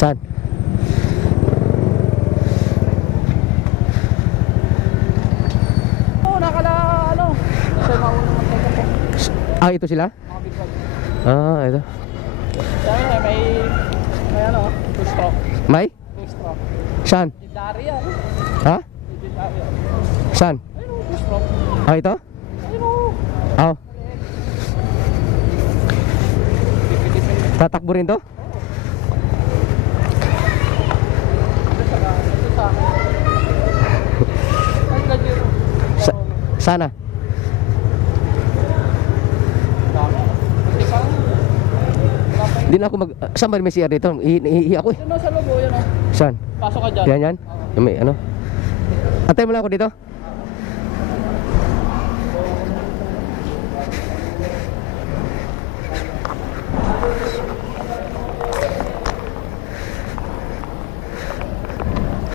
Saan? Oo, nakala ano. Kasi mauna magkakapo. Ah, ito sila? Mga big bag. Ah, ito. Sabi na, may ano, 2 stroke. May? 2 stroke. Saan? Legendary ano? Ha? Legendary ano? Saan? Ayun o, 2 stroke. Ah, ito? Ayun o. Oh. Tatakbo rin to? Sa sana? Hindi na ako mag... saan ba may CR dito? Ihi ako eh. Yun o, sa lobo, yun o. Saan? Pasok ka dyan. Yan yan? Yung may ano? Antay mo lang ako dito?